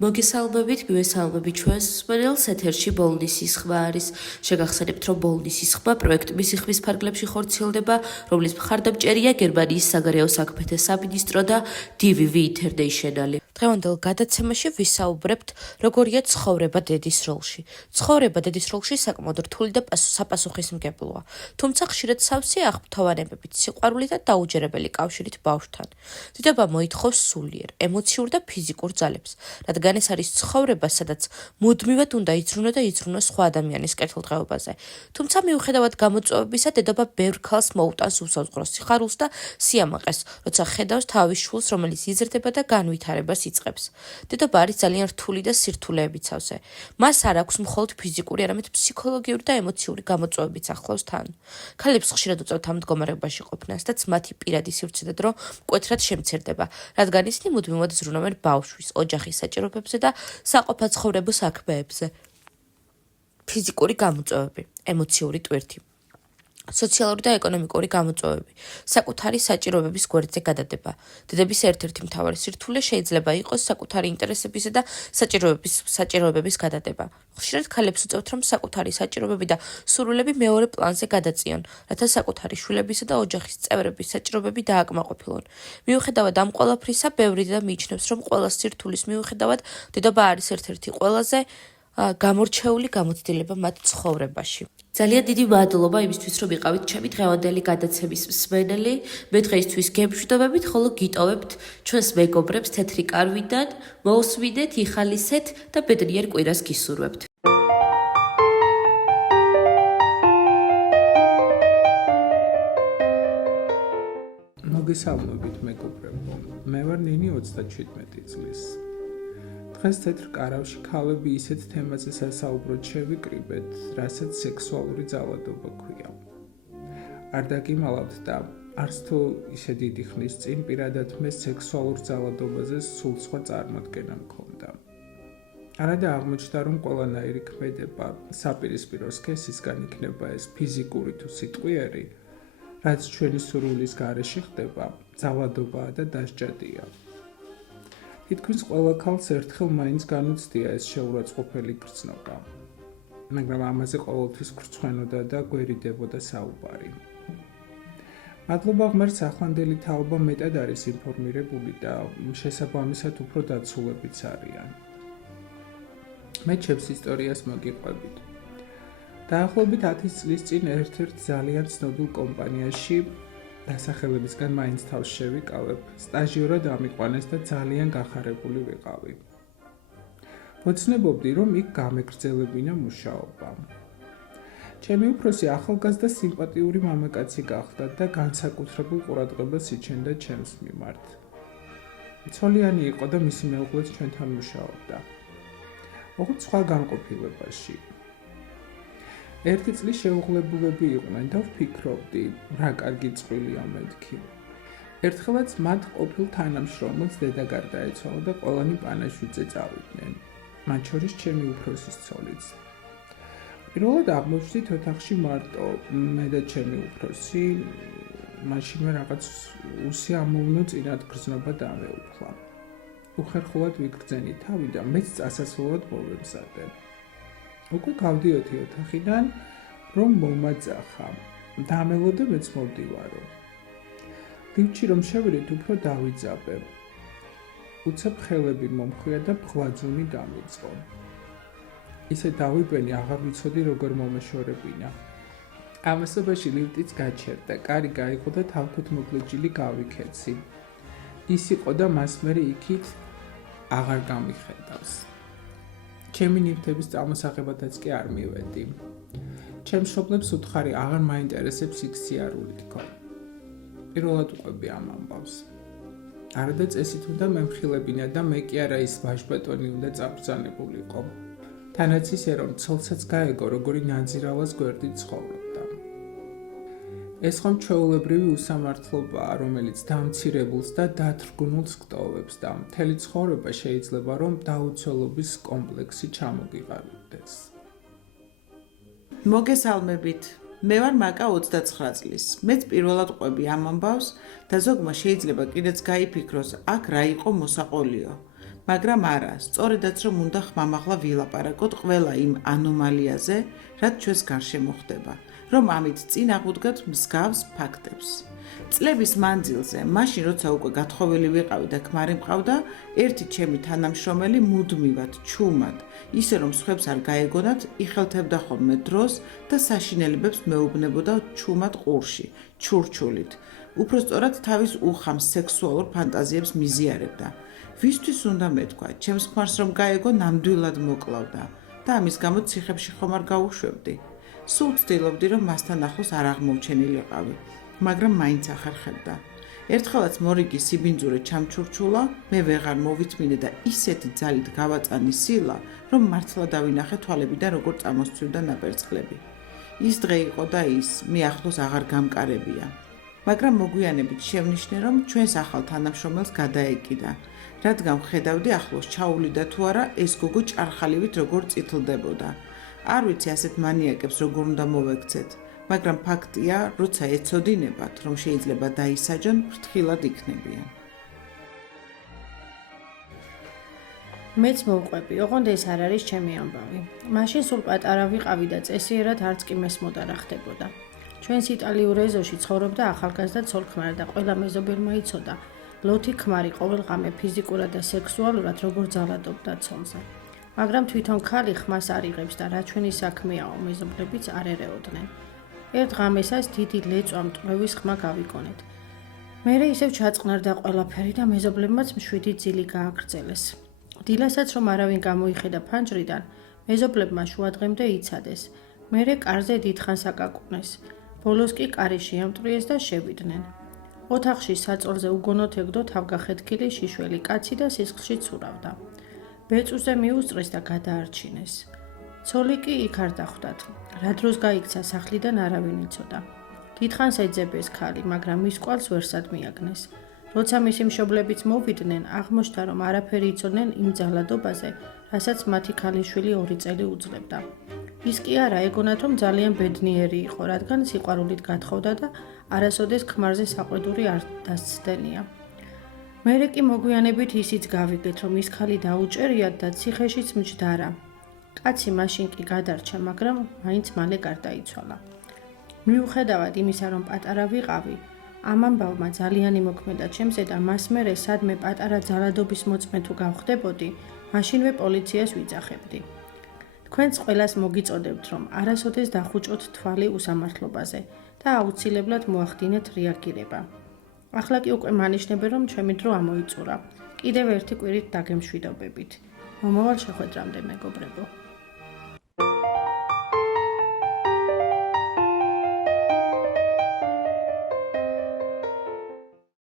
მოგესალმებით, მივესალმებით ჩვენს მსმენელს, ეთერში ბოლნისის ხმა არის. შეგახსენებთ, რომ ბოლნისის ხმა პროექტ მისიხმის ფარგლებში ხორციელდება, რომლის მხარდამჭერია გერმანიის საგარეო საქმეთა სამინისტრო და DVV International. დღევანდელ გადაცემაში ვისაუბრებთ, როგორია ცხოვრება დედის როლში. ცხოვრება დედის როლში საკმაოდ რთული და საპასუხისმგებლოა, თუმცა ხშირად სავსეა აღფრთოვანებებით, სიყვარული და დაუჯერებელი კავშირით ბავშვთან. დიდება მოითხოვს სულიერ, ემოციურ და ფიზიკურ ძალებს, რადგან ეს არის ცხოვრება, სადაც მუდმივად უნდა იზრუნო და იზრუნო სხვა ადამიანის კეთილდღეობაზე. თუმცა მიუხედავად გამოწვევებისა, დედობა ბევრ ქალს მოუტანს უსაზღვროს სიხარულს და სიამაყეს, როცა ხედავს თავის შვილს, რომელიც იზრდება და განვითარებას იწყებს. დედობა არის ძალიან რთული და სირთულეებით სავსე. მას არ აქვს მხოლოდ ფიზიკური, არამედ ფსიქოლოგიური და ემოციური გამოწვევებიც ახლავს თან. ქალებს ხშირად უწევთ ამ მდგომარეობაში ყოფნას, რაც მათი პირადი სივრცე და დრო მკვეთრად შემცირდება, რადგან ისინი მუდმივად ზრუნავენ ბავშვის, ოჯახის საჭიროებებზე და საყოფაცხოვრებო საქმეებზე. ფიზიკური გამოწვევები, ემოციური ტვირთი. სოციალური და ეკონომიკური გამოწვევები, საკუთარი საჭიროებების გვერდზე გადადება. დედების ერთ-ერთი მთავარი სირთულე შეიძლება იყოს საკუთარი ინტერესებისა და საჭიროებების გადადება. ხშირად ქალებს უწევთ, რომ საკუთარი საჭიროებები და სურვილები მეორე პლანზე გადაწიონ, რათა საკუთარი შვილებისა და ოჯახის წევრების საჭიროებები დააკმაყოფილონ. მიუხედავად ამ ყველაფრისა, ბევრი დედა მიიჩნევს, რომ ყველა სირთულის მიუხედავად, დედობა არის ერთ-ერთი ყველაზე გამორჩეული გამოცდილება მათ ცხოვრებაში. ძალიან დიდი მადლობა იმისთვის, რომ იყავით ჩემი დღევანდელი გადაცემის მსმენელი. მე დღეისთვის გემშვიდობებით, ხოლო გიტოვებთ ჩვენს მეგობრებს თეთრი კარვიდან, მოусვიდეთ, იხალისეთ და ბედნიერ კვირას გისურვებთ. მოგესალმებით მეგობრებო, მე ვარ ნინი 37 წლის. დღეს თეთრ კარავში ქალები ისეთ თემაზე სასაუბროდ შევიკრიბეთ, რასაც სექსუალური ძალადობა ქვია. არ დაგიმალავთ და არც თუ ისე დიდი ხნის წინ პირადად მე სექსუალურ ძალადობაზე სულ სხვა წარმოდგენა მქონდა. არადა აღმოჩნდა, რომ ყველანაირი ქმედება საპირისპირო სქესისგან იქნება ეს ფიზიკური თუ სიტყვიერი, რაც ჩვენი სურვილის გარეშე ხდება, ძალადობაა და დასჯადია. თითქმის ყველა ქალს ერთხელ მაინც განუცდია ეს შეურაცხყოფელი გრძნობა, მაგრამ ამაზე ყოველთვის გრცხვენოდა და გვერიდებოდა საუბარი. მადლობა ღმერთს, ახლანდელი თაობა მეტად არის ინფორმირებული და შესაბამისად უფრო დაცულებიც არიან. მე ჩემს ისტორიას მოგიყვებით. დაახლოებით 10 წლის წინ ერთ-ერთ ძალიან ცნობილ კომპანიაში დასახელებისგან მაინც თავს შევიკავებ, სტაჟიორად ამიყვანეს და ძალიან გახარებული ვიყავი. ვოცნებობდი, რომ იქ გამეგრძელებინა მუშაობა. ჩემი უფროსი ახალგაზრდა სიმპათიური მამაკაცი გახდა და განსაკუთრებულ ყურადღებას იჩენდა ჩემს მიმართ. ცოლიანი იყო და მისი მეუღლეც ჩვენთან მუშაობდა. ოღონდ სხვა განყოფილებაში. ერთი წლის შეუღლებულები იყვნენ და ვფიქრობდი, რა კარგი წყვილია მეთქი. ერთხელაც მათ ყოფილ თანამშრომელს დედა გარდაეცვალა და ყველანი პანაშვიდზე წავიდნენ, მათ შორის ჩემი უფროსის ცოლიც. პირველად აღმოჩნდით ოთახში მარტო მე და ჩემი უფროსი, მაშინვე რაღაც უსიამოვნო წინათ გრძნობა დამეუფლა. უხერხულად ვიგრძენი თავი და მეც წასასვლელად მოვემზადე. უკვე გავდიოდი ოთახიდან, რომ მომაძახა. დამელო და მეც მოვდივარო. ლიფტში რომ შევიდით, უფრო დავიძაბე. უცებ ხელები მომხვია და ფხლაძუნი დამიწყო. ისე დავიბენი, აღარ ვიცოდი როგორ მომეშორებინა. ამასობაში ლიფტიც გაჩერდა, კარი გაიღო და თავთვით მოგლეჯილი გავიქეცი. ის იყო და მას მერე იქით აღარ გამიხედავს. ჩემი ნივთების წარმოსაღებადაც კი არ მივედი. ჩემ მშობლებს უთხარი აღარ მაინტერესებს იქ სიარული თქო. პირველად უყვები ამ ამბავს. არადა წესით უნდა მემხილებინა და მე კი არა ის ვაჟბატონი უნდა წაბრძანებულიყო. თანაც ისე რომ ცოლსაც გაეგო, როგორი ნაძირავას გვერდით ცხოვრობდა. ეს ხომ ჩვეულებრივი უსამართლობაა, რომელიც დამცირებულს და დათრგუნულს გტოვებს და მთელი ცხოვრება შეიძლება რომ დაუცველობის კომპლექსი ჩამოგიყალიბდეს. მოგესალმებით. მე ვარ მაკა 29 წლის. მეც პირველად ყვები ამ ამბავს და ზოგმა შეიძლება კიდეც გაიფიქროს, აქ რა იყო მოსაყოლიო. მაგრამ არა, სწორედაც რომ უნდა ხმამაღლა ვილაპარაკოთ ყველა იმ ანომალიაზე, რაც ჩვენს გარშემო ხდება, რომ ამით წინ აღვდგათ მსგავს ფაქტებს. წლების მანძილზე, მაშინ როცა უკვე გათხოვილი ვიყავი და ქმარი მყავდა, ერთი ჩემი თანამშრომელი მუდმივად, ჩუმად, ისე რომ სხვებს არ გაეგონათ, იხელთებდა ხოლმე დროს და საშინელებებს მეუბნებოდა ჩუმად ყურში, ჩურჩულით. უпростоრად თავის უხამს სექსუალურ ფანტაზიებს მიზიარებდა. ვისთვის უნდა მეთქვა, ჩემს ქმარს რომ გაეგო ნამდვილად მოკლავდა და ამის გამო ციხებში ხომ არ გაუშვებდი. სულ ვცდილობდი, რომ მასთან ახლოს არ აღმოვჩენილიყავი, მაგრამ მაინც ახერხებდა. ერთხელაც მორიგი სიბინძურე ჩამჩურჩულა, მე ვეღარ მოვითმინე და ისეთი ძალით გავაწანი სილა, რომ მართლა დავინახე თვალებიდან როგორ წამოსცვივდა ნაპერწკლები. ის დღე იყო და ის, მე ახლოს აღარ გამკარებია. მაგრამ მოგვიანებით შევნიშნე, რომ ჩვენს ახალ თანამშრომელს გადაეკიდა, რადგან ვხედავდი ახლოს ჩაუვლიდა თუ არა ეს გოგო ჭარხალივით როგორ წითლდებოდა. არ ვიცი ასეთ მანიაკებს როგორ უნდა მოვექცეთ, მაგრამ ფაქტია, როცა ეცოდინებათ, რომ შეიძლება დაისაჯონ, ფრთხილად იქნებიან. მეც მოვყვები, ოღონდ ეს არ არის ჩემი ამბავი. მაშინ სულ პატარა ვიყავი და წესიერად არც კი მესმოდა რა ხდებოდა. ჩვენს იტალიურ ეზოში ცხოვრობდა ახალგაზრდა ცოლ-ქმარი და ყველა მეზობელმა იცოდა, ლოთი ქმარი ყოველღამე ფიზიკურად და სექსუალურად როგორ ძალადობდა ცოლზე. მაგრამ თვითონ ქალი ხმას არ იღებს და რა ჩვენი საქმეაო, მეზობლებიც არ ერეოდნენ. ერთ ღამესაც დიდი ლეწვა მტვრევის ხმა გავიგონეთ. მერე ისევ ჩაწყნარდა ყველაფერი და მეზობლებმაც მშვიდი ძილი გააგრძელეს. დილასაც რომ არავინ გამოიხედა ფანჯრიდან, მეზობლებმა შუადღემდე იცადეს. მერე კარზე დიდხანს აკაკუნეს. ბოლოს კი კარი შეამტვრიეს და შევიდნენ. ოთახში საწოლზე უგონოდ ეგდო თავგახეთქილი შიშველი კაცი და სისხლში ცურავდა. ბეწვზე მიუსწრეს და გადაარჩინეს. ცოლი კი იქ არ დახვდათ. რა დროს გაიქცა სახლიდან არავინ იცოდა. დიდხანს ეძებეს ქალი, მაგრამ მის კვალს ვერსად მიაგნეს. როცა მისი მშობლებიც მოვიდნენ, აღმოჩნდა რომ არაფერი იცოდნენ იმ ძალადობაზე, რასაც მათი ქალიშვილი 2 წელი უძლებდა. ის კი არა ეგონათ რომ ძალიან ბედნიერი იყო, რადგან სიყვარულით გათხოვდა და არასოდეს ქმარზე საყვედური არ დასცდენია. მერე კი მოგვიანებით ისიც გავიგეთ, რომ ის ქალი დაუჭერიათ და ციხეშიც მჯდარა. კაცი მაშინ კი გადარჩა, მაგრამ მაინც მალე გარდაიცვალა. მიუხედავად იმისა, რომ პატარა ვიყავი, ამ ამბავმა ძალიან იმოქმედა ჩემზე და მას მერე სადმე პატარა ძალადობის მოწმე თუ გავხდებოდი, მაშინვე პოლიციას ვიძახებდი. თქვენს ყველას მოგიწოდებთ, რომ არასოდეს დახუჭოთ თვალი უსამართლობაზე და აუცილებლად მოახდინეთ რეაგირება. ახლა კი უკვე მანიშნებენ, რომ ჩემი დრო ამოიწურა. კიდევ ერთი კვირით დაგემშვიდობებით. მომავალ შეხვედრამდე, მეგობრებო.